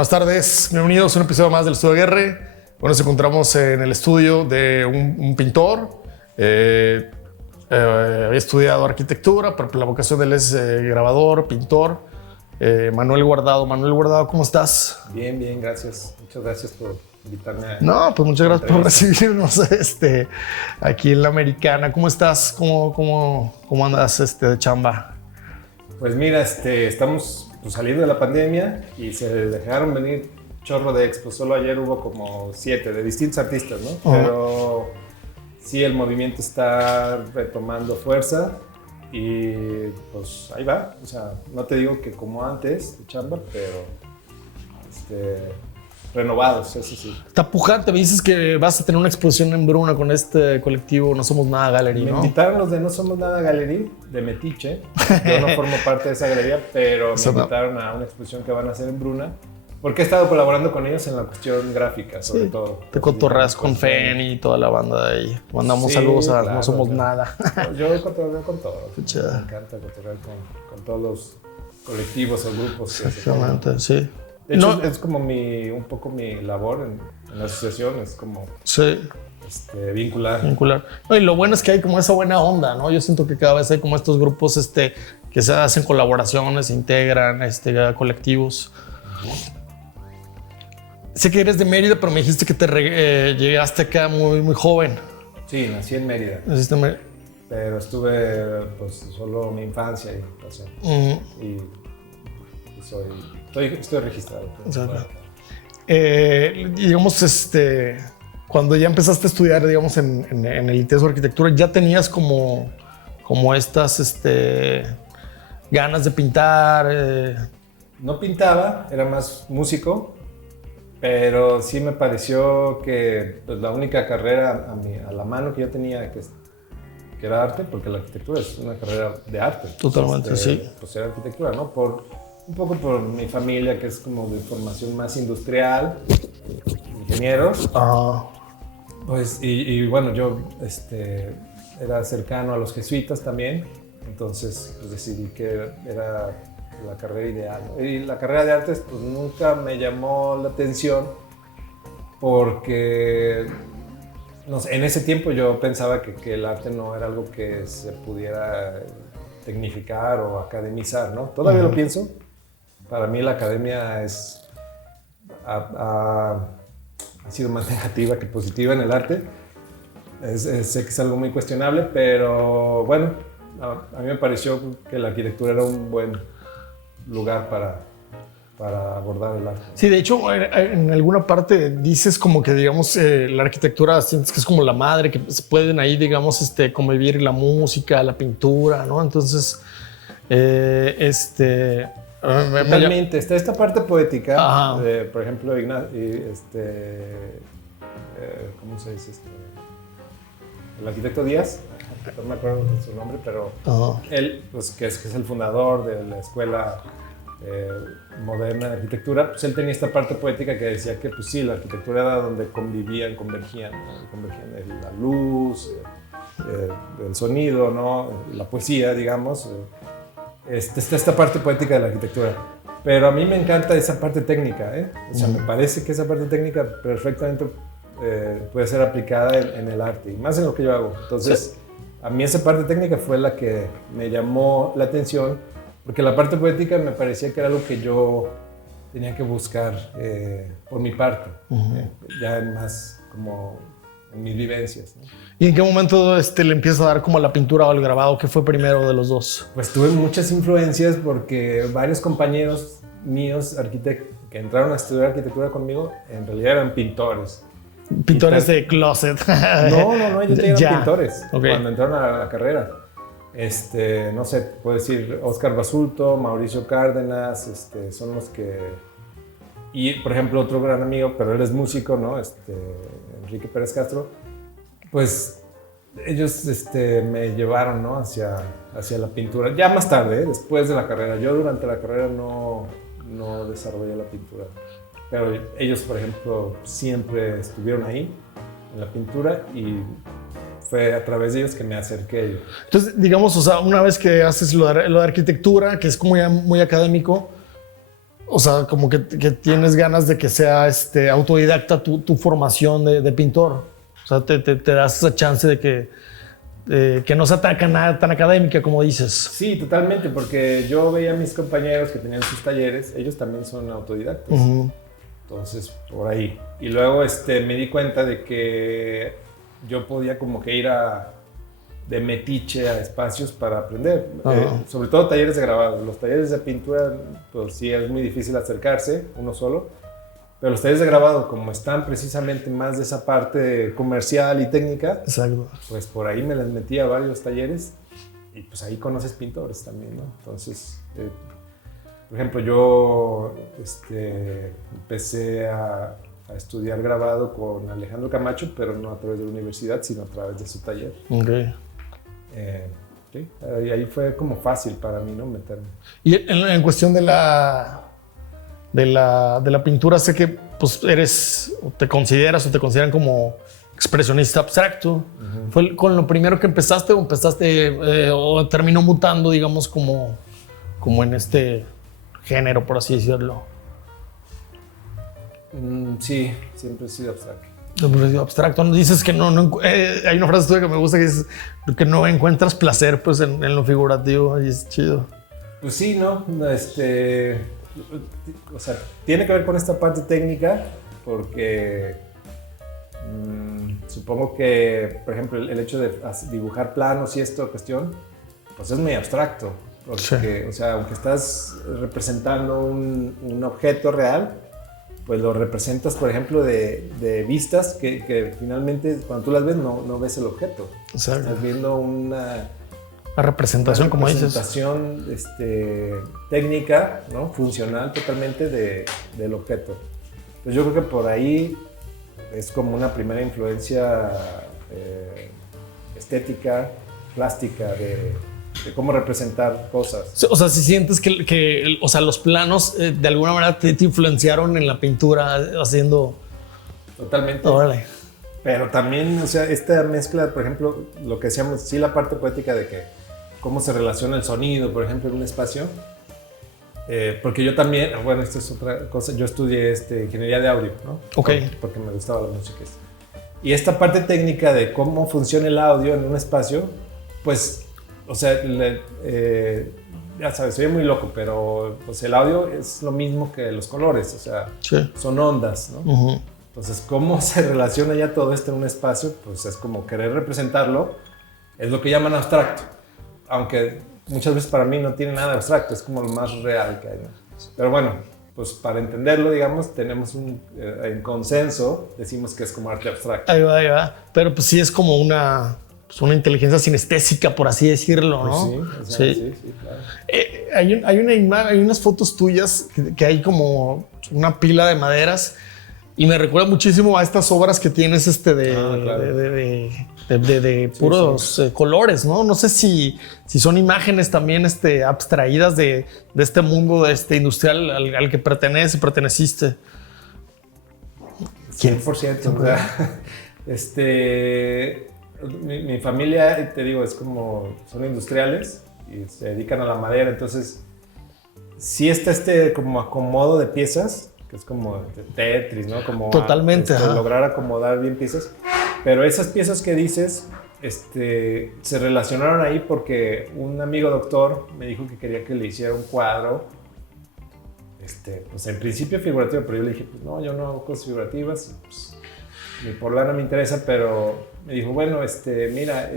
Buenas tardes, bienvenidos a un episodio más del Estudio Guerre. Bueno, nos encontramos en el estudio de un pintor. Había estudiado arquitectura, pero la vocación de él es grabador, pintor. Manuel Guardado. Manuel Guardado, ¿cómo estás? Bien, bien, gracias. Muchas gracias por invitarme a... No, pues muchas gracias por recibirnos aquí en La Americana. ¿Cómo estás? ¿Cómo andas de chamba? Pues mira, estamos saliendo de la pandemia y se dejaron venir chorro de expos. Solo ayer hubo como 7 de distintos artistas, ¿no? Pero sí, el movimiento está retomando fuerza y pues ahí va. O sea, no te digo que como antes de chamba, pero renovados, eso sí. Está pujante, me dices que vas a tener una exposición en Bruna con este colectivo No Somos Nada Gallery, ¿no? Me invitaron los de No Somos Nada Gallery, de Metiche. Yo no formo parte de esa galería, pero me invitaron a una exposición que van a hacer en Bruna, porque he estado colaborando con ellos en la cuestión gráfica, sobre todo. Te cotorreas con Feni y toda la banda de ahí. Mandamos saludos a No Somos Nada. Yo cotorreo con todo. Pucha. Me encanta cotorrear con todos los colectivos o grupos. Exactamente, sí. De hecho, es como un poco mi labor en la asociación, es como vincular. No, y lo bueno es que hay como esa buena onda, ¿no? Yo siento que cada vez hay como estos grupos que se hacen colaboraciones, se integran colectivos. Sé que eres de Mérida, pero me dijiste que llegaste acá muy, muy joven. Sí, nací en Mérida. ¿Naciste en Mérida? Pero estuve solo mi infancia y pasé. Estoy registrado. Digamos, cuando ya empezaste a estudiar, digamos, en el ITESO de Arquitectura, ¿ya tenías como estas ganas de pintar? No pintaba, era más músico, pero sí me pareció que la única carrera a la mano que yo tenía que era arte, porque la arquitectura es una carrera de arte. Totalmente, sí. Pues era arquitectura, ¿no? Un poco por mi familia, que es como de formación más industrial, ingenieros. Pues, y bueno, yo era cercano a los jesuitas también, entonces pues decidí que era la carrera ideal, ¿no? Y la carrera de artes pues nunca me llamó la atención porque, no sé, en ese tiempo yo pensaba que el arte no era algo que se pudiera tecnificar o academizar, ¿no? Todavía lo pienso. Para mí la academia ha sido más negativa que positiva en el arte. Sé que es algo muy cuestionable, pero bueno, a mí me pareció que la arquitectura era un buen lugar para abordar el arte. Sí, de hecho, en alguna parte dices como que, digamos, la arquitectura sientes que es como la madre, que se pueden ahí, digamos, convivir la música, la pintura, ¿no? Entonces, Totalmente. Está esta parte poética, por ejemplo, ¿cómo se dice? El arquitecto Díaz, no me acuerdo de su nombre, pero él, pues, que es el fundador de la escuela moderna de arquitectura, pues él tenía esta parte poética que decía que, pues sí, la arquitectura era donde convergían, ¿no? La luz, el sonido, ¿no? La poesía, digamos. Está esta parte poética de la arquitectura, pero a mí me encanta esa parte técnica, ¿eh? O sea, me parece que esa parte técnica perfectamente puede ser aplicada en el arte, y más en lo que yo hago. Entonces, a mí esa parte técnica fue la que me llamó la atención, porque la parte poética me parecía que era algo que yo tenía que buscar por mi parte, ya más como en mis vivencias, ¿no? ¿Y en qué momento le empieza a dar como a la pintura o al grabado? ¿Qué fue primero de los dos? Pues tuve muchas influencias porque varios compañeros míos que entraron a estudiar arquitectura conmigo en realidad eran pintores. ¿Pintores de closet? No, ellos eran pintores cuando entraron a la carrera. No sé, puedo decir Oscar Basulto, Mauricio Cárdenas, son los que... Y, por ejemplo, otro gran amigo, pero él es músico, ¿no? Enrique Pérez Castro, pues ellos me llevaron, ¿no? hacia la pintura. Ya más tarde, después de la carrera. Yo durante la carrera no desarrollé la pintura. Pero ellos, por ejemplo, siempre estuvieron ahí en la pintura y fue a través de ellos que me acerqué a ellos. Entonces, digamos, o sea, una vez que haces lo de arquitectura, que es como ya muy académico, O sea, como que tienes ganas de que sea autodidacta tu formación de pintor. O sea, te das esa chance de que no sea tan académica como dices. Sí, totalmente, porque yo veía a mis compañeros que tenían sus talleres, ellos también son autodidactas. Entonces, por ahí. Y luego me di cuenta de que yo podía como que ir de metiche a espacios para aprender. Sobre todo talleres de grabado. Los talleres de pintura, pues sí, es muy difícil acercarse uno solo. Pero los talleres de grabado, como están precisamente más de esa parte comercial y técnica, exacto, pues por ahí me les metí a varios talleres y pues ahí conoces pintores también, ¿no? Entonces, por ejemplo, yo empecé a estudiar grabado con Alejandro Camacho, pero no a través de la universidad, sino a través de su taller. Okay. Sí, ahí fue como fácil para mí, ¿no? Meterme. Y en cuestión de la pintura, sé que pues te consideran como expresionista abstracto. ¿Fue con lo primero que empezaste o terminó mutando, digamos, como en este género, por así decirlo? Sí, siempre he sido abstracto. Abstracto. Dices que hay una frase tuya que me gusta que dices que no encuentras placer pues en lo figurativo, y es chido. Pues sí, ¿no? O sea, tiene que ver con esta parte técnica porque supongo que, por ejemplo, el hecho de dibujar planos y esta cuestión, pues es muy abstracto. Porque, sí. O sea, aunque estás representando un objeto real, pues lo representas, por ejemplo, de vistas que finalmente cuando tú las ves no ves el objeto. Exacto. Estás viendo una representación, como dices. Representación técnica, ¿no? Funcional totalmente del objeto. Pues yo creo que por ahí es como una primera influencia estética, plástica, de cómo representar cosas. O sea, si sientes que o sea, los planos de alguna manera te influenciaron en la pintura haciendo... Totalmente. Órale. Pero también, o sea, esta mezcla, por ejemplo, lo que decíamos, sí, la parte poética de que cómo se relaciona el sonido, por ejemplo, en un espacio. Porque yo también, bueno, esto es otra cosa, yo estudié ingeniería de audio, ¿no? Ok. Porque me gustaba la música. Y esta parte técnica de cómo funciona el audio en un espacio, pues, o sea, ya sabes, soy muy loco, pero pues, el audio es lo mismo que los colores, o sea, sí. Son ondas, ¿no? Entonces, cómo se relaciona ya todo esto en un espacio, pues es como querer representarlo, es lo que llaman abstracto. Aunque muchas veces para mí no tiene nada abstracto, es como lo más real que hay, ¿no? Pero bueno, pues para entenderlo, digamos, tenemos en consenso, decimos que es como arte abstracto. Ahí va. Pero pues sí es como una inteligencia sinestésica, por así decirlo, ¿no? Pues sí, claro. Hay unas fotos tuyas que hay como una pila de maderas y me recuerda muchísimo a estas obras que tienes de puros colores, ¿no? No sé si son imágenes también abstraídas de este mundo industrial al que perteneciste. 100%. O sea, mi familia, te digo, es como, son industriales y se dedican a la madera, entonces sí está como acomodo de piezas, que es como Tetris, ¿no? Como totalmente, lograr acomodar bien piezas, pero esas piezas que dices se relacionaron ahí porque un amigo doctor me dijo que quería que le hiciera un cuadro, pues en principio figurativo, pero yo le dije, pues no, yo no hago cosas figurativas, pues, ni por lana me interesa, pero me dijo, bueno, mira,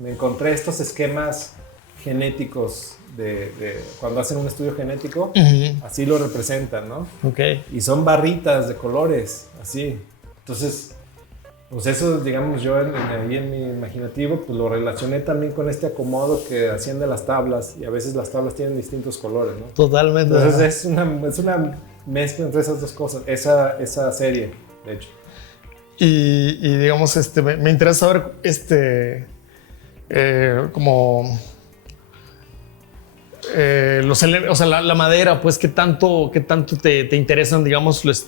me encontré estos esquemas genéticos de cuando hacen un estudio genético, así lo representan, ¿no? Okay. Y son barritas de colores, así. Entonces, pues eso, digamos, yo ahí en mi imaginativo, pues lo relacioné también con este acomodo que hacían de las tablas, y a veces las tablas tienen distintos colores, ¿no? Totalmente. Entonces es una mezcla entre esas dos cosas, esa serie, de hecho. Y digamos, me interesa saber como o sea, la madera, pues, ¿qué tanto te interesan, digamos, los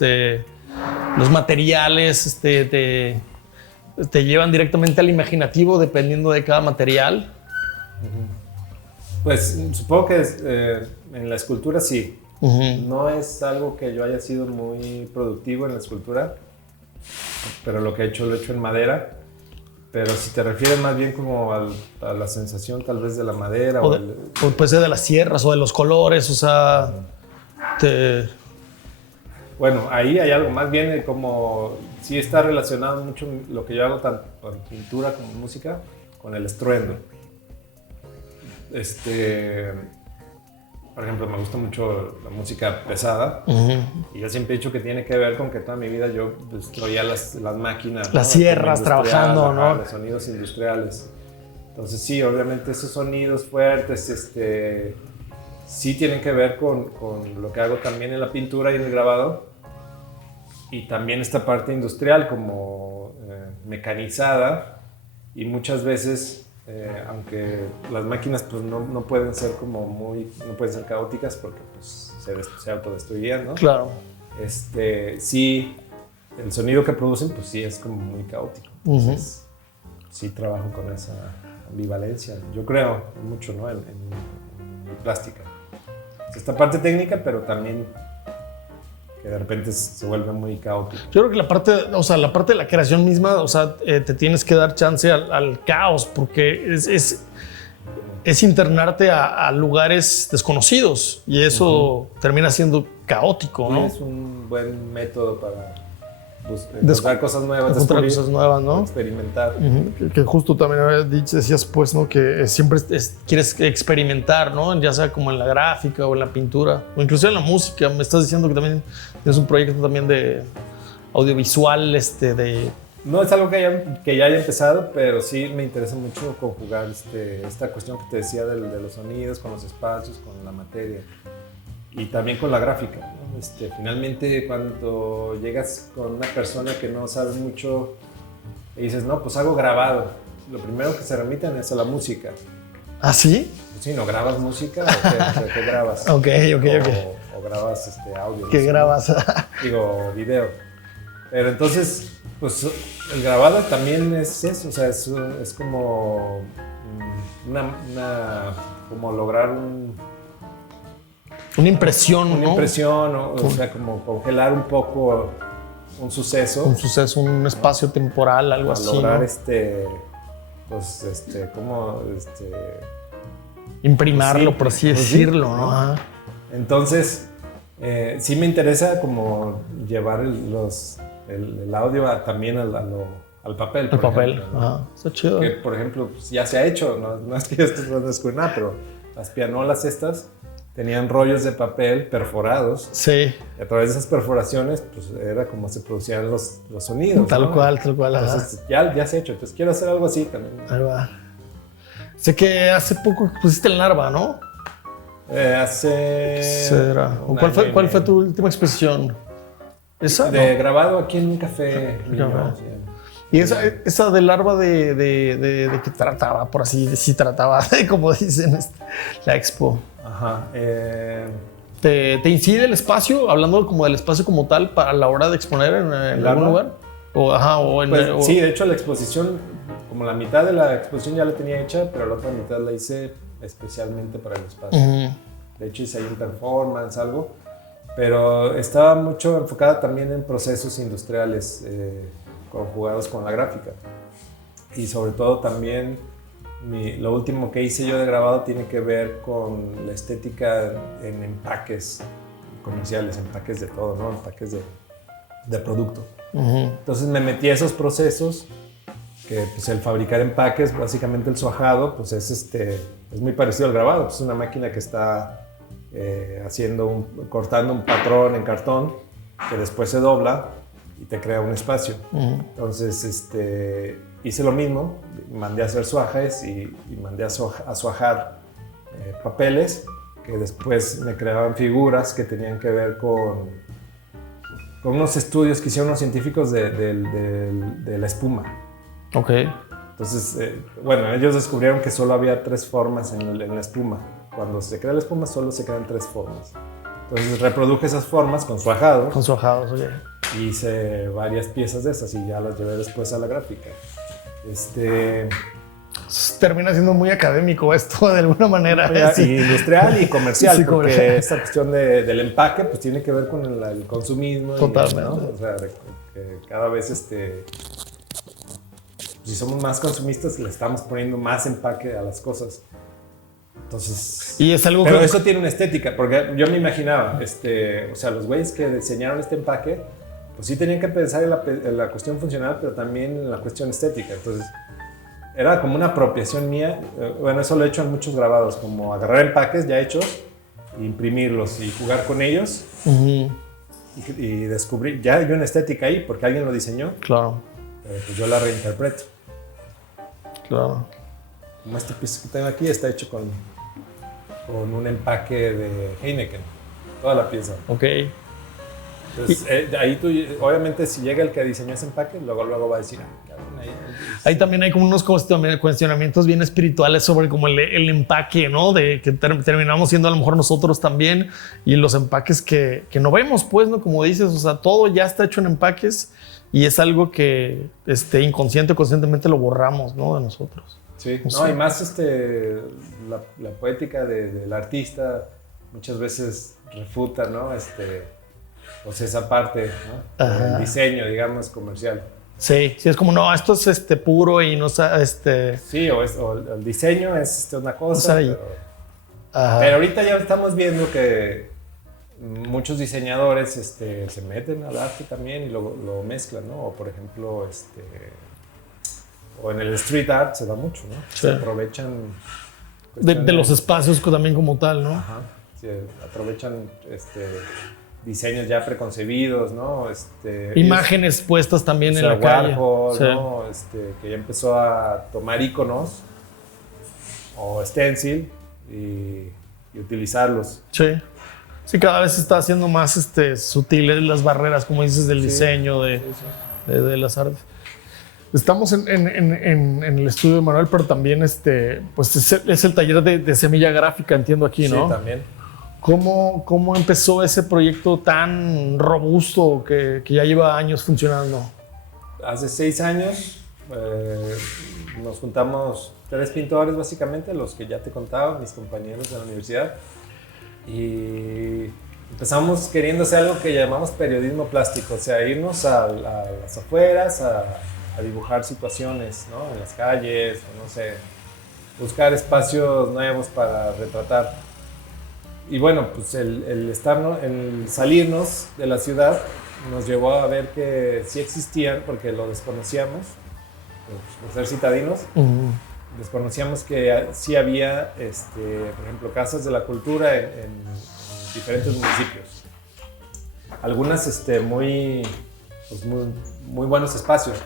materiales, te llevan directamente al imaginativo dependiendo de cada material? Pues supongo que en la escultura sí. No es algo que yo haya sido muy productivo en la escultura, pero lo que he hecho lo he hecho en madera. Pero si te refieres más bien como a la sensación tal vez de la madera o puede ser de las sierras o de los colores, o sea, Bueno, ahí hay algo, más bien como sí está relacionado mucho lo que yo hago tanto en pintura como en música con el estruendo. Por ejemplo, me gusta mucho la música pesada y yo siempre he dicho que tiene que ver con que toda mi vida yo oía las máquinas. Las sierras trabajando, ¿no? Los sonidos industriales. Entonces sí, obviamente esos sonidos fuertes sí tienen que ver con lo que hago también en la pintura y en el grabado. Y también esta parte industrial como mecanizada y muchas veces... aunque las máquinas pues no pueden ser no pueden ser caóticas porque pues se autodestruirían, ¿no? Claro. Sí, el sonido que producen pues sí es como muy caótico. Entonces sí trabajo con esa ambivalencia. Yo creo mucho, ¿no? en mi plástica. Esta parte técnica, pero también que de repente se vuelve muy caótico. Yo creo que la parte de la creación misma, o sea, te tienes que dar chance al caos, porque es internarte a lugares desconocidos y eso termina siendo caótico, ¿no? Es un buen método para encontrar cosas nuevas, descubrir cosas nuevas, ¿no? Experimentar. Que justo también decías, pues, ¿no? Que siempre quieres experimentar, ¿no? Ya sea como en la gráfica o en la pintura o incluso en la música. Me estás diciendo que también tienes un proyecto también de audiovisual, No es algo que ya haya empezado, pero sí me interesa mucho conjugar esta cuestión que te decía de los sonidos con los espacios, con la materia y también con la gráfica, ¿no? Finalmente cuando llegas con una persona que no sabe mucho y dices, no, pues hago grabado, lo primero que se remiten es a la música. ¿Ah, sí? Pues sí, ¿no grabas música o qué grabas? Ok. O grabas audio. ¿Qué grabas? Digo, video. Pero entonces, pues el grabado también es eso, o sea, es como como lograr una impresión, ¿no? Una impresión, o sea, como congelar un poco un suceso. Un suceso, un espacio temporal, algo así. Lograr ¿no? como imprimarlo, sí, por así pues decirlo, sí, ¿no? Ajá. Entonces, sí me interesa como llevar el audio también al papel. El papel, ejemplo, ¿no? ajá. Está chido. Que, por ejemplo, pues, ya se ha hecho, no es que yo esté descubrir nada, pero las pianolas estas tenían rollos de papel perforados. Sí. Y a través de esas perforaciones, pues era como se producían los sonidos. Tal ¿no? cual. Entonces ya se ha hecho. Entonces quiero hacer algo así también. Ahí va. Sé que hace poco pusiste el Narva, ¿no? ¿Será? ¿Cuál fue tu última exposición? ¿Esa? De grabado aquí en un café. Y esa del Larva de que trataba, por así decir, como dicen, la expo. Ajá. ¿Te incide el espacio, hablando como del espacio como tal, para la hora de exponer en algún lugar? Sí, de hecho la exposición, como la mitad de la exposición ya la tenía hecha, pero la otra mitad la hice especialmente para el espacio. De hecho hice ahí un performance, algo, pero estaba mucho enfocada también en procesos industriales conjugados con la gráfica. Y sobre todo también lo último que hice yo de grabado tiene que ver con la estética en empaques comerciales, empaques de todo, ¿no? Empaques de producto. Entonces me metí a esos procesos que pues el fabricar empaques, básicamente el suajado, pues es muy parecido al grabado. Es una máquina que está cortando un patrón en cartón que después se dobla y te crea un espacio. Entonces hice lo mismo, mandé a hacer suajes y mandé a suajar papeles que después me creaban figuras que tenían que ver con unos estudios que hicieron unos científicos de la espuma. Ok. Entonces, ellos descubrieron que solo había 3 formas en la espuma. Cuando se crea la espuma solo se crean 3 formas. Entonces reproduje esas formas con suajado. Con suajados, ok. Hice varias piezas de esas y ya las llevé después a la gráfica. Termina siendo muy académico esto de alguna manera. Sí. Industrial y comercial, Sí, porque comercial. esta cuestión del empaque pues tiene que ver con el consumismo. Totalmente. ¿No? O sea, que cada vez si somos más consumistas le estamos poniendo más empaque a las cosas. Entonces, y es algo pero que... eso tiene una estética, porque yo me imaginaba, o sea, los güeyes que diseñaron este empaque, pues sí tenían que pensar en la cuestión funcional, pero también en la cuestión estética. Entonces, era como una apropiación mía. Bueno, eso lo he hecho en muchos grabados, como agarrar empaques ya hechos, imprimirlos y jugar con ellos. Y descubrir, ya hay una estética ahí, porque alguien lo diseñó. Claro. Pues yo la reinterpreto. Claro. Como este piso que tengo aquí está hecho con un empaque de Heineken, toda la pieza. Ok. Entonces, ahí tú, obviamente, si llega el que diseñó ese empaque, luego va a decir, ahí también hay como unos cuestionamientos bien espirituales sobre como el empaque, ¿no? De que terminamos siendo a lo mejor nosotros también, y los empaques que no vemos, pues, ¿no? Como dices, o sea, todo ya está hecho en empaques y es algo que inconsciente o conscientemente lo borramos, ¿no? De nosotros. Sí, no, y más la poética del artista muchas veces refuta, ¿no? Pues esa parte, ¿no? El diseño, digamos, comercial. Sí, es como, no, esto es puro y no... Sí, o el diseño es una cosa, o sea, pero ahorita ya estamos viendo que muchos diseñadores se meten al arte también y lo mezclan, ¿no? O por ejemplo, o en el street art se da mucho, ¿no? Sí. Se aprovechan... De los espacios también como tal, ¿no? Ajá, sí, aprovechan diseños ya preconcebidos, ¿no? Imágenes puestas también en la calle. Warhol, sí. ¿No? Que ya empezó a tomar iconos o stencil y utilizarlos. Sí. Sí, cada vez se está haciendo más sutiles las barreras, como dices, del diseño, de las artes. Estamos en el estudio de Manuel, pero también pues es el taller de semilla gráfica, entiendo aquí, ¿no? Sí, también. ¿Cómo empezó ese proyecto tan robusto que ya lleva años funcionando? Hace 6 años nos juntamos 3 pintores, básicamente, los que ya te contaba, mis compañeros de la universidad, y empezamos queriendo hacer algo que llamamos periodismo plástico, o sea, irnos a las afueras, a dibujar situaciones, ¿no? En las calles, o no sé, buscar espacios nuevos para retratar. Y bueno, pues el salirnos de la ciudad nos llevó a ver que sí existían, porque lo desconocíamos, por ser citadinos, desconocíamos que sí había, por ejemplo, casas de la cultura en diferentes municipios. Algunas muy buenos espacios.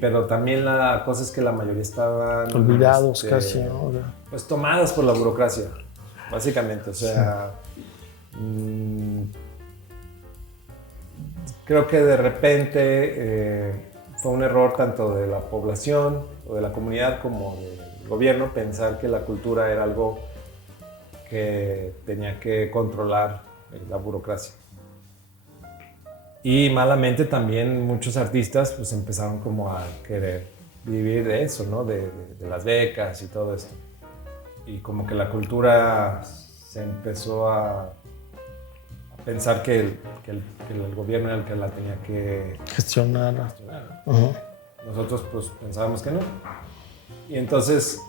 Pero también la cosa es que la mayoría estaban olvidados casi, ¿no? Pues tomadas por la burocracia, básicamente. O sea, creo que de repente fue un error tanto de la población o de la comunidad como del gobierno pensar que la cultura era algo que tenía que controlar la burocracia. Y malamente también muchos artistas pues empezaron como a querer vivir de eso, ¿no? De las becas y todo esto. Y como que la cultura se empezó a pensar que el gobierno era el que la tenía que gestionar. Nosotros pues pensábamos que no. Y entonces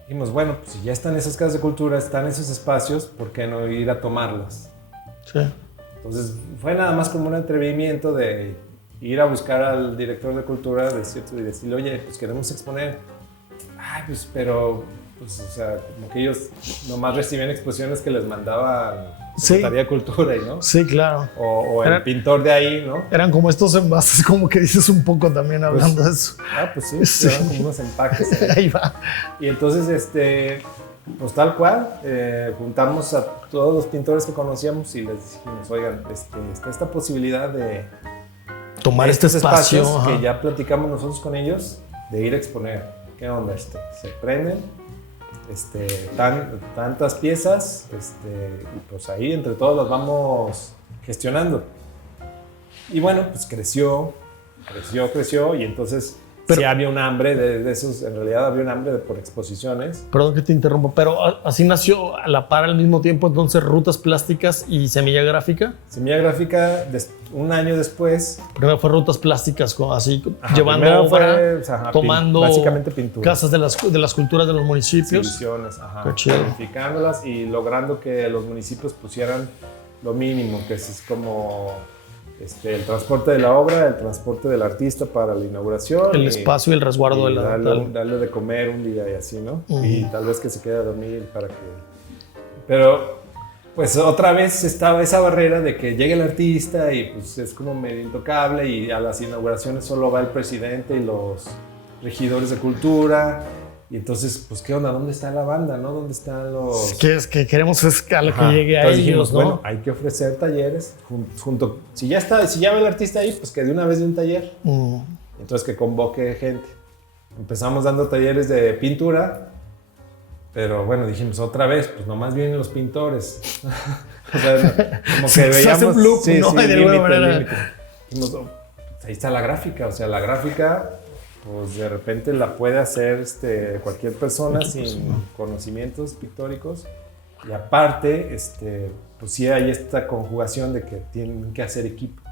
dijimos, bueno, pues si ya están esas casas de cultura, están esos espacios, ¿por qué no ir a tomarlas? Sí. Entonces fue nada más como un atrevimiento de ir a buscar al director de cultura y decirle, oye, pues queremos exponer. Ay, pues, pero, pues, o sea, como que ellos nomás recibían exposiciones que les mandaba Secretaría de Cultura, ¿no? Sí, claro. O el pintor de ahí, ¿no? Eran como estos envases, como que dices un poco también hablando de eso. Pues sí, eran como unos empaques. Ahí va. Y entonces, pues tal cual, juntamos a todos los pintores que conocíamos y les dijimos, oigan, está esta posibilidad de tomar estos espacios que ya platicamos nosotros con ellos, de ir a exponer. ¿Qué onda? Se prenden tantas piezas y pues ahí entre todos las vamos gestionando. Y bueno, pues creció y entonces Pero, sí había un hambre de esos, en realidad había un hambre por exposiciones. Perdón que te interrumpa, pero así nació a la par al mismo tiempo entonces Rutas Plásticas y Semilla Gráfica. Semilla Gráfica, un año después. Primero fue Rutas Plásticas, así llevando obra, tomando básicamente pintura. Casas de las culturas de los municipios. Exhibiciones, modificándolas y logrando que los municipios pusieran lo mínimo, que es como el transporte de la obra, el transporte del artista para la inauguración. El espacio y el resguardo de la... Darle de comer un día y así, ¿no? Y tal vez que se quede a dormir para que... Pero, pues otra vez estaba esa barrera de que llegue el artista y pues es como medio intocable y a las inauguraciones solo va el presidente y los regidores de cultura. Y entonces, pues, ¿qué onda? ¿Dónde está la banda, no? ¿Dónde están los...? Es que queremos es que llegue a ellos, dijimos, ¿no? Bueno, hay que ofrecer talleres junto... Si ya va el artista ahí, pues que de una vez de un taller. Entonces, que convoque gente. Empezamos dando talleres de pintura, pero bueno, dijimos, otra vez, pues nomás vienen los pintores. O sea, como que veíamos... Loop, sí, ¿no? sí, límite. Dijimos, ahí está la gráfica, o sea, la gráfica... pues de repente la puede hacer cualquier persona sin conocimientos pictóricos y aparte pues sí hay esta conjugación de que tienen que hacer equipo.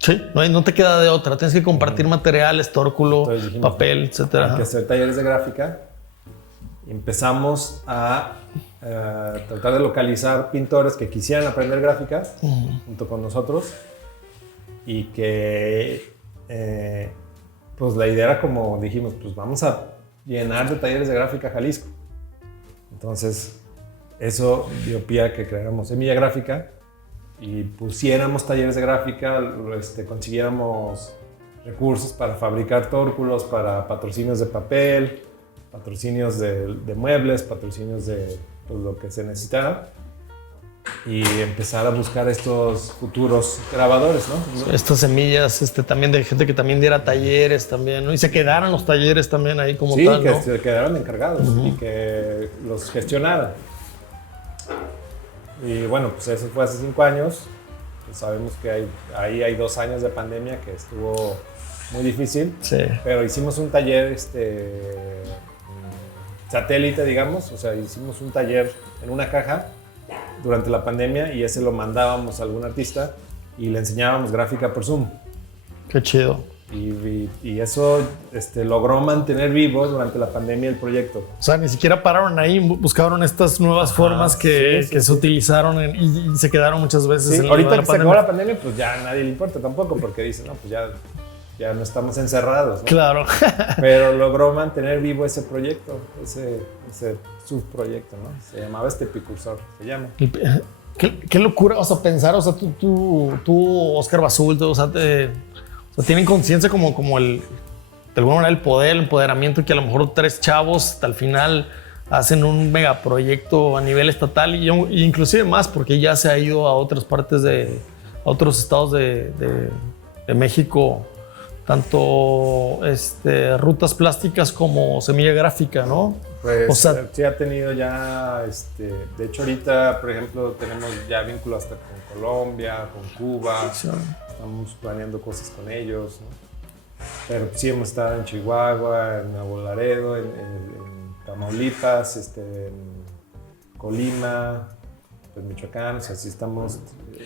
Sí, no te queda de otra, tienes que compartir materiales, tórculo, dijimos, papel, etcétera. Hay que hacer talleres de gráfica. Empezamos a tratar de localizar pintores que quisieran aprender gráfica junto con nosotros y que pues la idea era como dijimos, pues vamos a llenar de talleres de gráfica Jalisco. Entonces, eso dio pie a que creáramos Semilla Gráfica y pusiéramos talleres de gráfica, consiguiéramos recursos para fabricar tórculos, para patrocinios de papel, patrocinios de muebles, patrocinios de pues, lo que se necesitara. Y empezar a buscar estos futuros grabadores, ¿no? Estas semillas, también de gente que también diera talleres también, ¿no? Y se quedaron los talleres también ahí como tal, ¿no? Sí, que se quedaron encargados y que los gestionaran. Y bueno, pues eso fue hace 5 años. Pues sabemos que ahí hay 2 años de pandemia que estuvo muy difícil. Sí. Pero hicimos un taller satélite, digamos. O sea, hicimos un taller en una caja durante la pandemia y ese lo mandábamos a algún artista y le enseñábamos gráfica por Zoom. Qué chido. Y eso logró mantener vivo durante la pandemia el proyecto. O sea, ni siquiera pararon ahí, buscaron estas nuevas formas que se utilizaron y se quedaron muchas veces. Sí, ahorita que se acabó la pandemia, pues ya a nadie le importa tampoco porque dicen, no, pues ya no estamos encerrados, ¿no? Claro. Pero logró mantener vivo ese proyecto, ese subproyecto, ¿no? Se llamaba Epicursor, se llama. Qué locura, o sea, pensar, o sea, tú Oscar Basulto, o sea, tienen conciencia como de alguna manera el poder, el empoderamiento, que a lo mejor 3 chavos hasta el final hacen un megaproyecto a nivel estatal y inclusive más, porque ya se ha ido a otras partes a otros estados de México, tanto Rutas Plásticas como Semilla Gráfica, ¿no? Pues o sea, sí ha tenido ya, de hecho ahorita, por ejemplo, tenemos ya vínculos hasta con Colombia, con Cuba, sí. Estamos planeando cosas con ellos, ¿no? Pero sí hemos estado en Chihuahua, en Nuevo Laredo, en Tamaulipas, en Colima, pues Michoacán, o sea, sí estamos,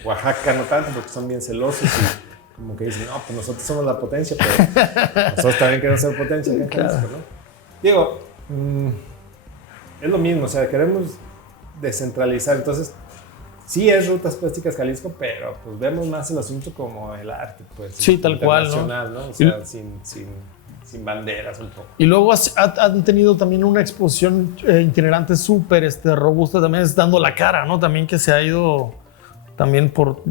Oaxaca no tanto porque son bien celosos y como que dicen, no, pues nosotros somos la potencia, pero nosotros también queremos ser potencia acá en Jalisco, ¿no? Digo, es lo mismo, o sea, queremos descentralizar, entonces sí es Rutas Plásticas Jalisco, pero pues vemos más el asunto como el arte, pues. Sí, tal cual, ¿no? O sea, sin banderas un poco. Y luego han tenido también una exposición itinerante súper robusta, también dando la cara, ¿no? También que se ha ido también por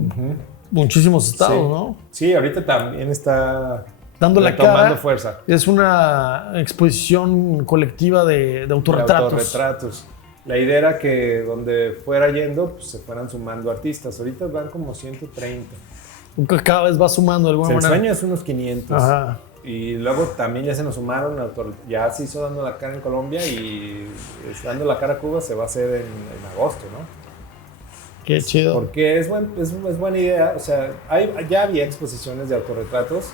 muchísimos estados, sí. ¿no? Sí, ahorita también está dando la cara. Tomando fuerza. Es una exposición colectiva de autorretratos. De autorretratos. La idea era que donde fuera yendo, pues se fueran sumando artistas. Ahorita van como 130. Cada vez va sumando de alguna manera. El sueño es unos 500. Ajá. Y luego también ya se nos sumaron, ya se hizo Dando la Cara en Colombia y Dando la Cara a Cuba se va a hacer en agosto, ¿no? Qué chido. Porque es buena idea, o sea, ya había exposiciones de autorretratos,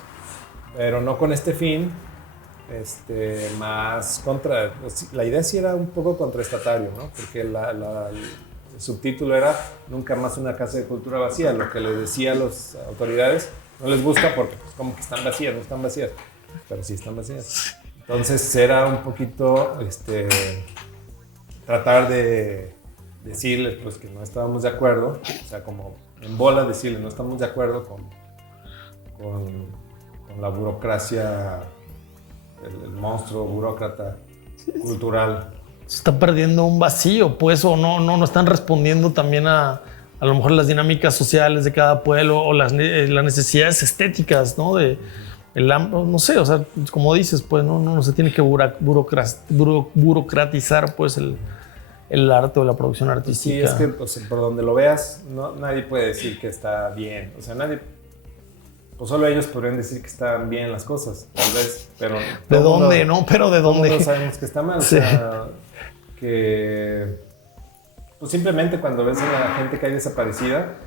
pero no con este fin. más contra... La idea sí era un poco contraestatario, ¿no? Porque el subtítulo era Nunca más una casa de cultura vacía. Lo que les decía a las autoridades no les gusta porque pues, como que están vacías, no están vacías, pero sí están vacías. Entonces era un poquito tratar de decirles pues, que no estábamos de acuerdo, o sea, como en bola decirles no estamos de acuerdo con la burocracia, el monstruo burócrata cultural. Se está perdiendo un vacío, pues, o no están respondiendo también a lo mejor las dinámicas sociales de cada pueblo o las necesidades estéticas, ¿no? No sé, o sea, como dices, pues, no se tiene que burocratizar, pues, el arte o la producción artística. Sí, es que pues, por donde lo veas, nadie puede decir que está bien, o sea, nadie... Pues solo ellos podrían decir que están bien las cosas, tal vez, pero... ¿De dónde? No, pero ¿de dónde? No sabemos que está mal, sí. O sea, que... Pues simplemente cuando ves a la gente que hay desaparecida,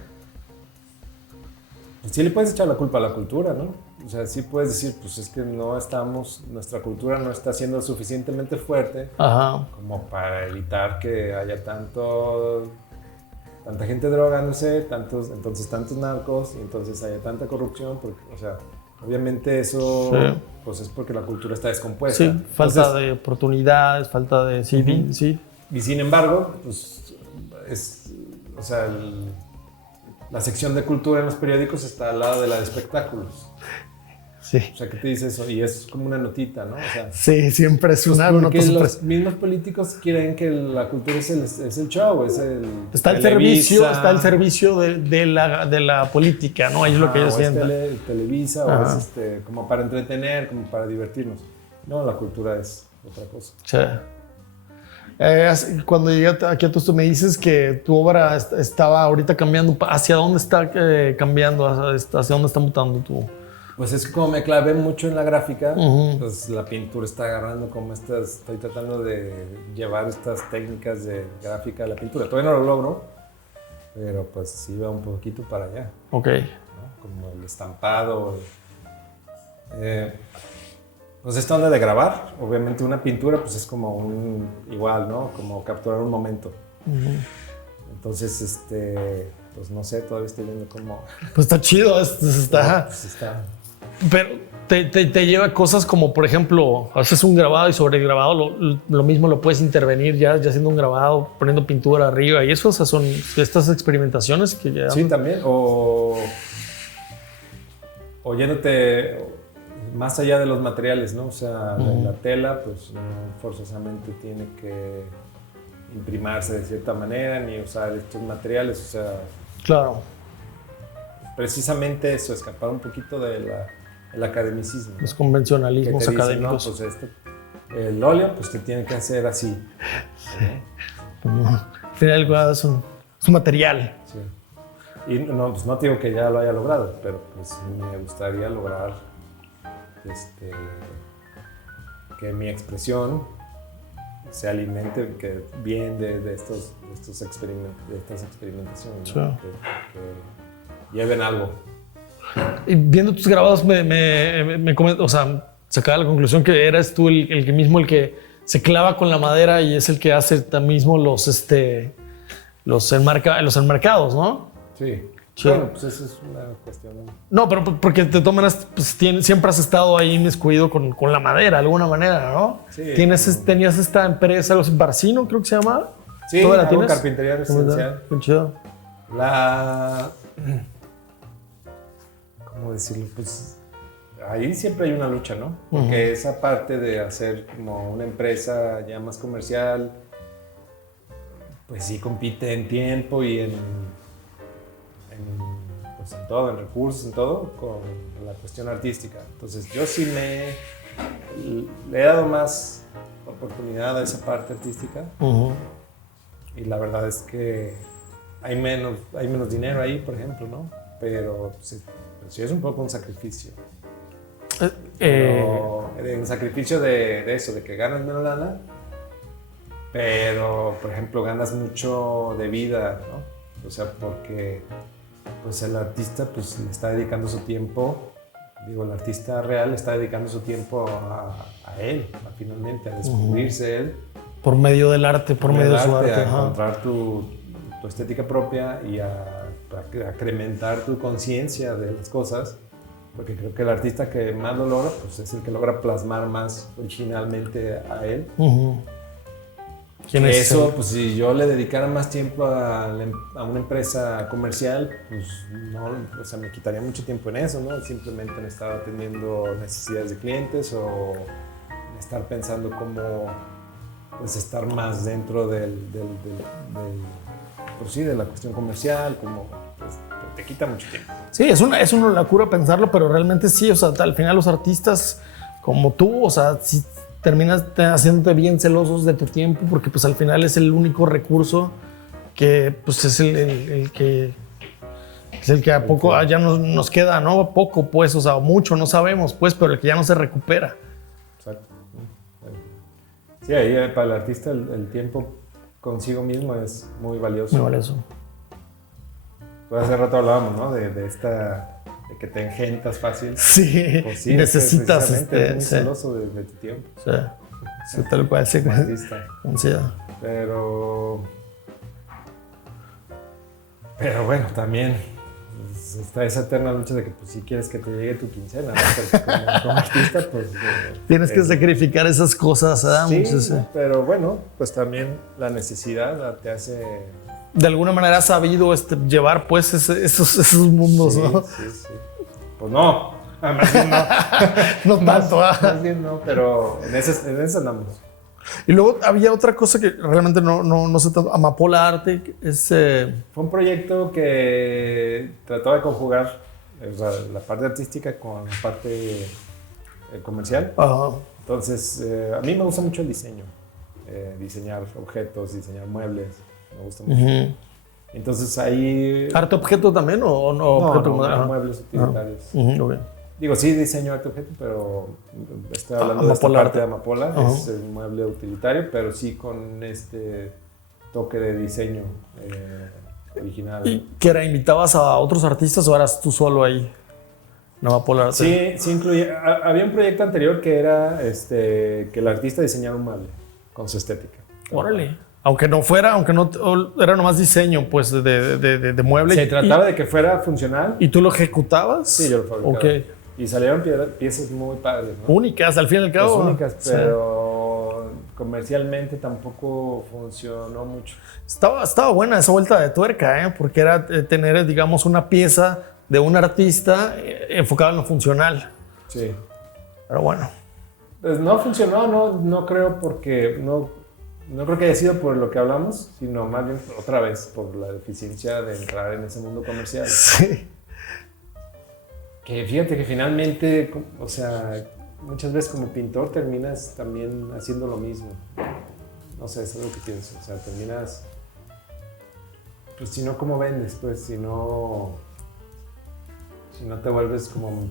pues sí le puedes echar la culpa a la cultura, ¿no? O sea, sí puedes decir, pues es que nuestra cultura no está siendo suficientemente fuerte como para evitar que haya tanta gente drogándose, entonces tantos narcos, y entonces haya tanta corrupción, porque, o sea, obviamente eso pues es porque la cultura está descompuesta. Sí, falta de oportunidades, falta de... Sí, sí. Y sin embargo, pues o sea, la sección de cultura en los periódicos está al lado de la de espectáculos. Sí. O sea, ¿qué te dice eso? Y es como una notita, ¿no? O sea, sí, siempre es una nota. Porque los super... mismos políticos quieren que la cultura es el show, es el... Está el servicio de la política, ¿no? Ahí es lo que ellos sienten. Televisa, o es como para entretener, como para divertirnos. No, la cultura es otra cosa. Sí. Cuando llegué aquí a tú me dices que tu obra estaba ahorita cambiando. ¿Hacia dónde está cambiando? ¿Hacia dónde está mutando tú? Pues es que como me clavé mucho en la gráfica, pues la pintura está agarrando como estoy tratando de llevar estas técnicas de gráfica a la pintura. Todavía no lo logro, pero pues sí va un poquito para allá. Ok. ¿No? Como el estampado. Pues esta onda de grabar, obviamente una pintura pues es como igual, ¿no? Como capturar un momento. Entonces, pues no sé, todavía estoy viendo cómo... Pues está chido, está... Pues está... Pero te lleva cosas como, por ejemplo, haces un grabado y sobre el grabado lo mismo lo puedes intervenir ya haciendo un grabado, poniendo pintura arriba y eso, o sea, son estas experimentaciones que ya... Sí, también, o yéndote más allá de los materiales, ¿no? O sea, la tela, pues no forzosamente tiene que imprimarse de cierta manera ni usar estos materiales, o sea... Claro. Precisamente eso, escapar un poquito del academicismo. Los convencionalismos académicos. No, pues el óleo, pues te tiene que hacer así. ¿No? Al final es un material. Sí. Y no, pues no digo que ya lo haya logrado, pero pues me gustaría lograr que mi expresión se alimente bien de estas experimentaciones, sí. ¿no? que lleven algo. Y viendo tus grabados me comento, o sea, sacaba la conclusión que eras tú el que se clava con la madera y es el que hace también mismo los enmarcados, ¿no? Sí. Sí. Bueno, pues eso es una cuestión... No, pero porque te tomas, pues siempre has estado ahí inmiscuido con la madera, de alguna manera, ¿no? Sí. Tenías esta empresa, Barcino, creo que se llamaba. Sí, ¿todavía la tienes? Carpintería residencial. Qué chido. ¿Cómo decirlo? Pues ahí siempre hay una lucha, ¿no? Porque esa parte de hacer como una empresa ya más comercial, pues sí compite en tiempo y en todo, en recursos, en todo, con la cuestión artística. Entonces yo sí le he dado más oportunidad a esa parte artística y la verdad es que hay menos dinero ahí, por ejemplo, ¿no? Pero sí es un poco un sacrificio. Un sacrificio de eso, de que ganas menos lana, pero, por ejemplo, ganas mucho de vida, ¿no? O sea, porque pues el artista pues le está dedicando su tiempo digo, el artista real está dedicando su tiempo a él, finalmente, a descubrirse él. Por medio del arte, por medio de su arte. A encontrar tu estética propia y a incrementar tu conciencia de las cosas, porque creo que el artista que más lo logra, pues es el que logra plasmar más originalmente a él. ¿Quién es eso, él? pues si yo le dedicara más tiempo a una empresa comercial, pues no, o sea, me quitaría mucho tiempo en eso, ¿no? Simplemente en estar atendiendo necesidades de clientes o en estar pensando cómo, pues, estar más dentro pues sí, de la cuestión comercial, como, pues, te quita mucho tiempo. Sí, es una locura pensarlo, pero realmente sí, o sea, al final los artistas como tú, o sea, si terminas haciéndote bien celosos de tu tiempo, porque pues al final es el único recurso que pues es el que a poco ya nos queda, ¿no? Poco, pues, o sea, mucho, no sabemos, pues, pero el que ya no se recupera. Exacto. Sí, ahí para el artista el tiempo consigo mismo es muy valioso. Muy valioso. Pues hace rato hablábamos, ¿no? De que te engentas fácil. Sí, pues sí, necesitas es muy celoso de tu tiempo. Sí, tal cual, sí. Pero bueno, también pues, está esa eterna lucha de que pues, si quieres que te llegue tu quincena, ¿no? Porque como artista, pues... Tienes que sacrificar esas cosas, ¿verdad? Sí, pero bueno, pues también la necesidad te hace... De alguna manera has sabido llevar pues esos mundos, sí, ¿no? Sí. Pues no, más bien no. No tanto, más bien no, pero en eso andamos. Y luego había otra cosa que realmente no sé tanto. Amapola Arte Fue un proyecto que trató de conjugar, o sea, la parte artística con la parte comercial. Entonces, a mí me gusta mucho el diseño. Diseñar objetos, diseñar muebles. Me gusta mucho. Entonces ahí... ¿Arte objeto también o no? No, muebles utilitarios. Okay. Digo, sí diseño arte objeto, pero estoy hablando de esta parte de Amapola. Es un mueble utilitario, pero sí con este toque de diseño original. ¿Y qué era? ¿Invitabas a otros artistas o eras tú solo ahí? Amapola Arte. Sí incluía... Había un proyecto anterior que era que el artista diseñara un mueble con su estética. Órale. Aunque no era nomás diseño, pues, de mueble. Se trataba de que fuera funcional. ¿Y tú lo ejecutabas? Sí, yo lo fabricaba. Okay. Y salieron piezas muy padres, ¿no? Únicas, al fin y al cabo. Pues únicas, pero comercialmente tampoco funcionó mucho. Estaba buena esa vuelta de tuerca, porque era tener, digamos, una pieza de un artista enfocada en lo funcional. Sí. Pero bueno. Pues no funcionó, no creo porque... No creo que haya sido por lo que hablamos, sino más bien otra vez por la deficiencia de entrar en ese mundo comercial. Sí. Que fíjate que finalmente, o sea, muchas veces como pintor terminas también haciendo lo mismo. No sé, eso es lo que pienso. O sea, terminas, pues si no, ¿cómo vendes? Pues si no te vuelves como,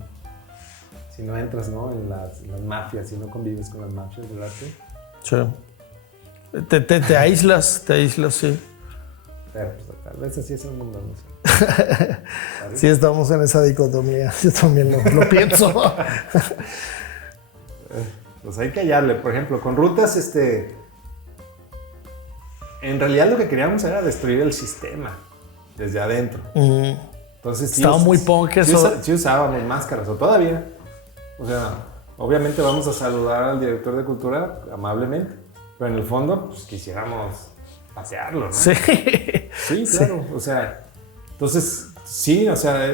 si no entras, ¿no? En las mafias, si no convives con las mafias del arte. Sí. Te aíslas, sí. Pero pues, tal vez así es el mundo, no sé. Sí, estamos en esa dicotomía. Yo también lo pienso. Pues hay que hallarle. Por ejemplo, con rutas, en realidad lo que queríamos era destruir el sistema desde adentro. Entonces, estaba muy punk eso. Sí usábamos máscaras, o todavía. O sea, obviamente vamos a saludar al director de cultura amablemente. Pero en el fondo, pues quisiéramos pasearlo, ¿no? Sí. Sí, claro. Sí. O sea, entonces, sí, o sea,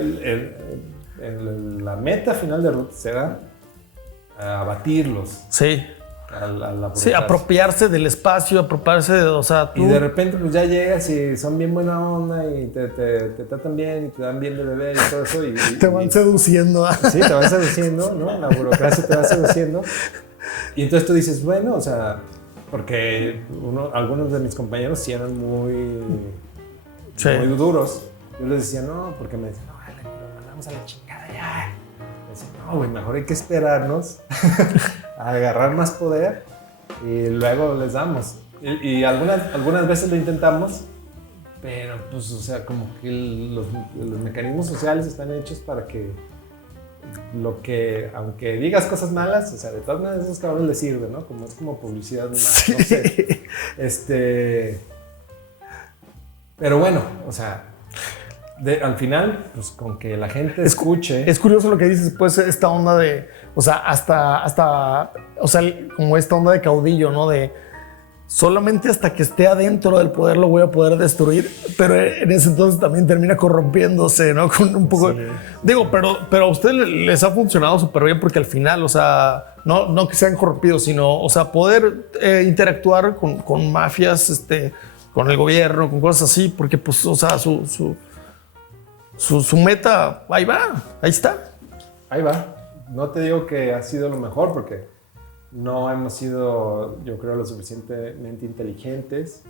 la meta final de Ruth será abatirlos. Sí. Sí, apropiarse del espacio, apropiarse de, o sea, tú... Y de repente, pues ya llegas y son bien buena onda y te tratan bien y te dan bien de beber y todo eso. Y te van seduciendo. Sí, te van seduciendo, ¿no? La burocracia te va seduciendo. Y entonces tú dices, bueno, o sea... Porque algunos de mis compañeros sí eran muy duros. Yo les decía, no, porque me decían, no, lo mandamos a la chingada ya. Me decían, no, güey, mejor hay que esperarnos a agarrar más poder y luego les damos. Y algunas veces lo intentamos, pero pues, o sea, como que los mecanismos sociales están hechos para que lo que, aunque digas cosas malas, o sea, de todas maneras a esos cabrones les sirve, ¿no? Como es como publicidad más, sí. no sé. Pero bueno, o sea, al final, pues con que la gente escuche. Es curioso lo que dices, pues, esta onda de, o sea, hasta, o sea, como esta onda de caudillo, ¿no? De solamente hasta que esté adentro del poder lo voy a poder destruir, pero en ese entonces también termina corrompiéndose, ¿no? Con un poco. Sí. Digo, pero a ustedes les ha funcionado súper bien porque al final, o sea, no que sean corrompidos, sino, o sea, poder interactuar con mafias, con el gobierno, con cosas así, porque, pues, o sea, su meta, ahí va, ahí está. Ahí va. No te digo que ha sido lo mejor porque no hemos sido, yo creo, lo suficientemente inteligentes.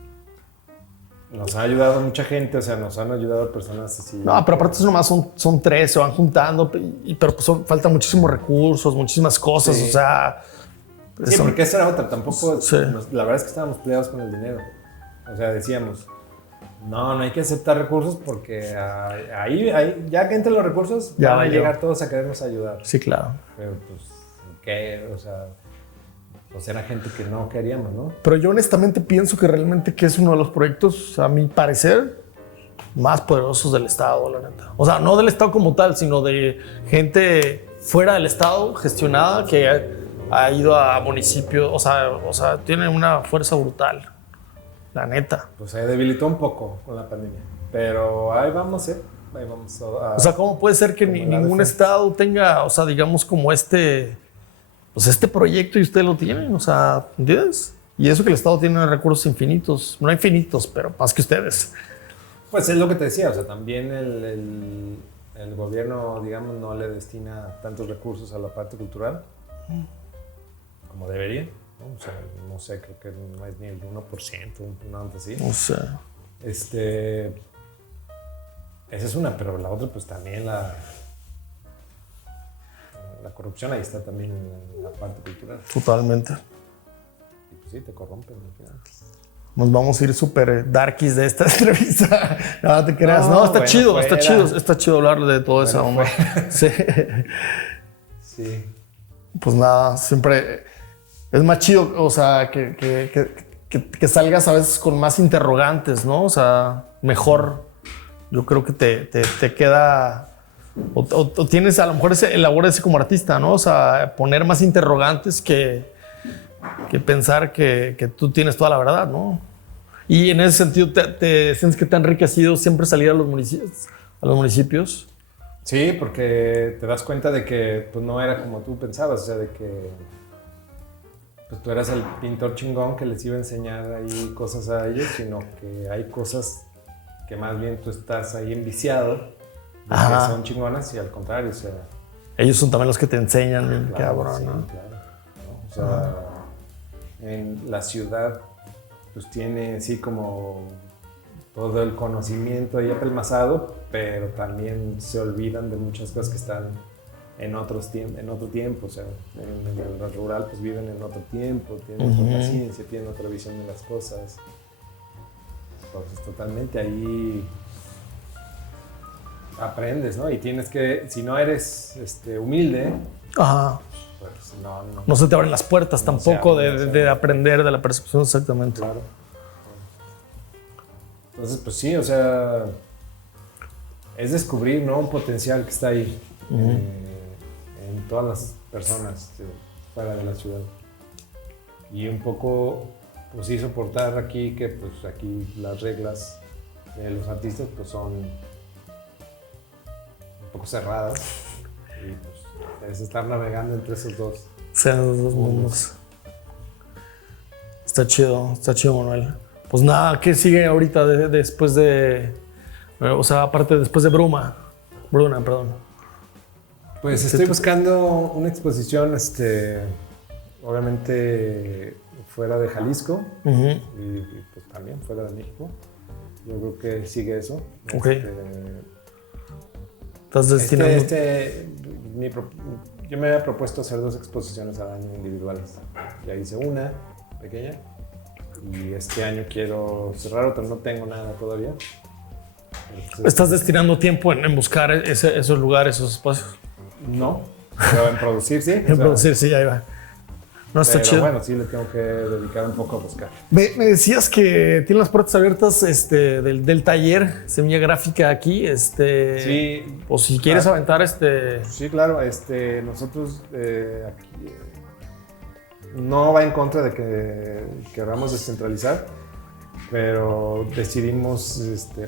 Nos ha ayudado mucha gente, o sea, nos han ayudado personas así. No, pero aparte eso nomás son 3, se van juntando, pero pues faltan muchísimos recursos, muchísimas cosas, sí. O sea. Sí, porque esa era otra, tampoco, sí. La verdad es que estábamos peleados con el dinero. O sea, decíamos, no hay que aceptar recursos porque ahí ya que entren los recursos, ya van a llegar todos a querernos ayudar. Sí, claro. Pero pues, ¿qué? O sea, pues era gente que no queríamos, ¿no? Pero yo honestamente pienso que realmente que es uno de los proyectos, a mi parecer, más poderosos del Estado, la neta. O sea, no del Estado como tal, sino de gente fuera del Estado gestionada que ha ido a municipios, o sea, tiene una fuerza brutal, la neta. Pues se debilitó un poco con la pandemia, pero ahí vamos, ahí vamos a... O sea, ¿cómo puede ser que ningún Estado tenga, o sea, digamos como pues este proyecto y ustedes lo tienen? O sea, ¿entiendes? Y eso que el Estado tiene recursos infinitos, no infinitos, pero más que ustedes. Pues es lo que te decía, o sea, también el gobierno, digamos, no le destina tantos recursos a la parte cultural como debería, ¿no? O sea, no sé, creo que no es ni el 1%, una onda así. O sea. Esa es una, pero la otra, pues también la corrupción ahí está también en la parte cultural. Totalmente. Y pues sí, te corrompen al final. Nos vamos a ir súper darkies de esta entrevista. No te creas. No, está chido, está chido hablar de todo eso. Sí. Sí. Pues nada, siempre es más chido, o sea, que salgas a veces con más interrogantes, ¿no? O sea, mejor. Yo creo que te queda... O tienes a lo mejor el labor ese como artista, ¿no? O sea, poner más interrogantes que pensar que tú tienes toda la verdad, ¿no? Y en ese sentido, ¿te sientes que te ha enriquecido siempre salir a los municipios? Sí, porque te das cuenta de que pues, no era como tú pensabas, o sea, de que pues, tú eras el pintor chingón que les iba a enseñar ahí cosas a ellos, sino que hay cosas que más bien tú estás ahí enviciado, que son chingonas y al contrario, o sea... Ellos son también los que te enseñan, claro, cabrón, sí, ¿no? Claro. O sea, en la ciudad pues tiene así como todo el conocimiento ahí apelmazado, pero también se olvidan de muchas cosas que están en otro tiempo, o sea, en el rural pues viven en otro tiempo, tienen otra paciencia, tienen otra visión de las cosas. Entonces totalmente ahí aprendes, ¿no? Y tienes que, si no eres humilde, pues no se te abren las puertas tampoco de aprender de la percepción, exactamente. Claro. Entonces, pues sí, o sea, es descubrir, ¿no? Un potencial que está ahí en todas las personas fuera de la ciudad. Y un poco, pues sí, soportar aquí que, pues aquí las reglas de los artistas, pues son un poco cerradas. Y pues es estar navegando entre esos dos. Sean los dos mundos. Está chido, Manuel. Pues nada, ¿qué sigue ahorita después de... O sea, aparte después de Bruna, perdón? Pues estoy buscando una exposición, obviamente fuera de Jalisco y pues también fuera de México. Yo creo que sigue eso. Ok. ¿Estás destinando? Yo me había propuesto hacer 2 exposiciones al año individuales. Ya hice una pequeña y este año quiero cerrar otra, no tengo nada todavía. Entonces, ¿estás destinando tiempo en buscar esos lugares, esos espacios? No, pero en producir sí. En producir sí, ahí va. No está pero chido. bueno, sí le tengo que dedicar un poco a buscar. Me decías que tiene las puertas abiertas del taller Semilla Gráfica aquí. Sí. O si quieres aventar Sí, claro. Nosotros aquí no va en contra de que queramos descentralizar, pero decidimos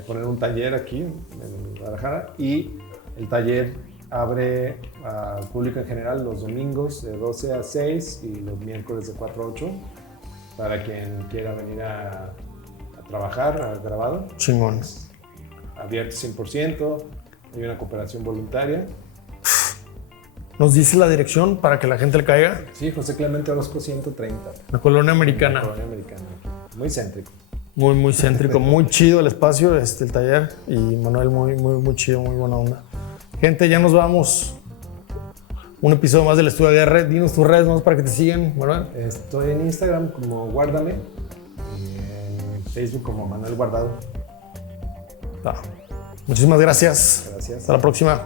poner un taller aquí en Guadalajara y el taller abre al público en general los domingos de 12 a 6 y los miércoles de 4 a 8 para quien quiera venir a trabajar, a grabado. Chingón. Abierto 100%, hay una cooperación voluntaria. ¿Nos dice la dirección para que la gente le caiga? Sí, José Clemente Orozco 130. La colonia americana. La colonia americana. Muy céntrico. Muy, muy céntrico. Muy chido el espacio, el taller. Y Manuel, muy, muy, muy chido, muy buena onda. Gente, ya nos vamos. Un episodio más del Estudio Aguerre. Dinos tus redes más para que te sigan, Manuel. Estoy en Instagram como Guárdame y en Facebook como Manuel Guardado. Muchísimas gracias. Gracias. Hasta la próxima.